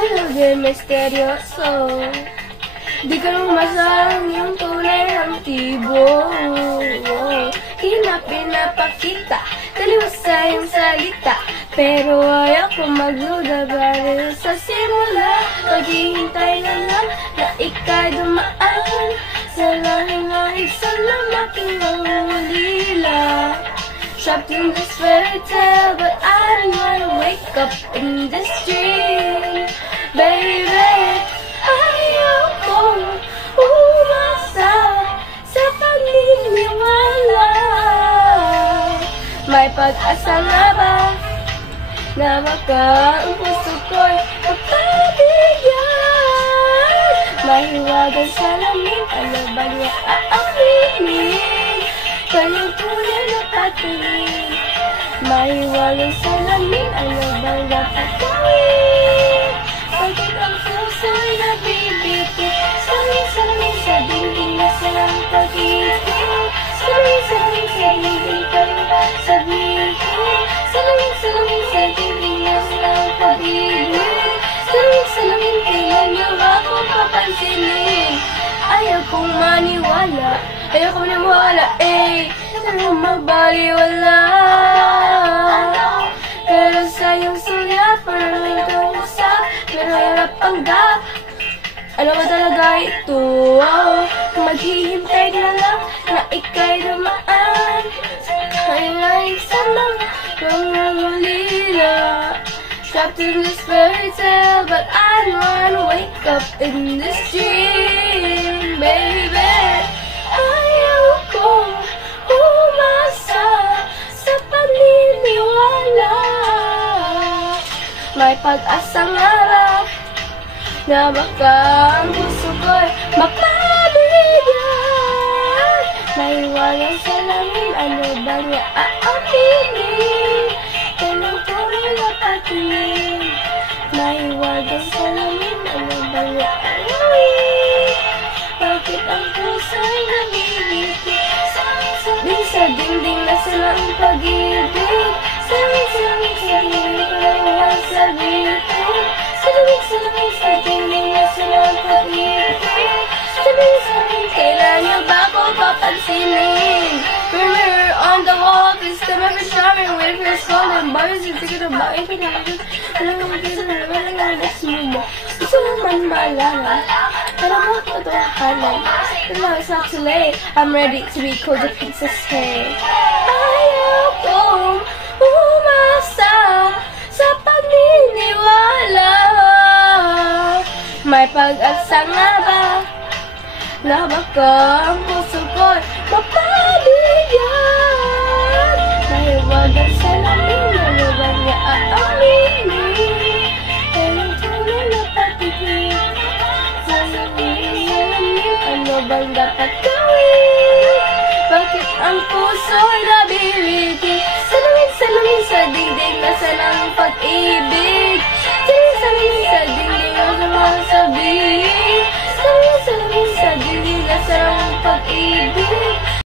Ano din misteryoso, di ka nang masarang yung tunay ang tibo. Di na pinapakita, taliwas sa iyong salita, pero ayaw ko magduda dahil sa simula. Paghihintay na lang na ika'y dumaan sa lahing-lahing sa lamaking ulila. Trapped in this fairy tale, but I don't wanna wake up in this dream. Baby, ayaw kong umasa sa paniniwala. May pag-asa nga ba na baka ang puso ko'y magpabigyan? Mahiwagan sa lamig, ano ba niya aaminin? Kanyang tunay na patingin, mahiwagan sa lamig, ano bang dapat gawin? Bakit ang puso'y nabibitin? Saling-saling sa dingding na silang pag-ibig. Saling-saling sa dingding pa rin sabihin. Saling-saling sa dingding na silang pag-ibig. Saling-saling kailan niyo ako papansinin. Ayaw kong maniwala, ayaw kong maniwala, pero magbaliwala. Pero sa iyong sulat, parang itong usap, pero harap ang gap. Alam mo talaga ito, maghihintay na lang na ika'y dumaan. Kaya sa mga ulila, trapped in this fairy tale, but I don't wanna wake up in this dream, baby. Ayaw kong umasa sa paniniwala. May pag-asa nga ba na baka ang puso ko'y magpabigyan? Mahiwagan sa langit, ano ba niya aaminin? Kanyang tunay na patingin, mahiwagan sa langit, ano ba niya aaminin? Bakit ang puso'y nabibigay? Saling sa dingding na silang pag-ibig. Saling-saling sa dingding na walang sabihin. Saling-saling sa dingding na silang pag-ibig. Saling-saling kailan niyo ba ko papansinin? Mirror on the wall, please come every shopping with your golden bars. Yung ticket of bahay, pinakasyon. Alam mo mag-isa na naman ang alas mo. Gusto mo man malala, pero mo totohanan. But now it's not too late, I'm ready to be called a princess, hey. Ayaw kong umasa sa paniniwala. May pag-asa nga ba na baka ang puso ko'y mapabigyan? Mahiwagan sa lamin, ano ba niya aaminin? Kanyang tunay na patigil, ano bang dapat gawin? Bakit ang puso'y nabibigay? Salamin sa dingding na sanang pag-ibig. Salamin sa dingding na sanang sabihin. Salamin sa dingding na sanang pag-ibig.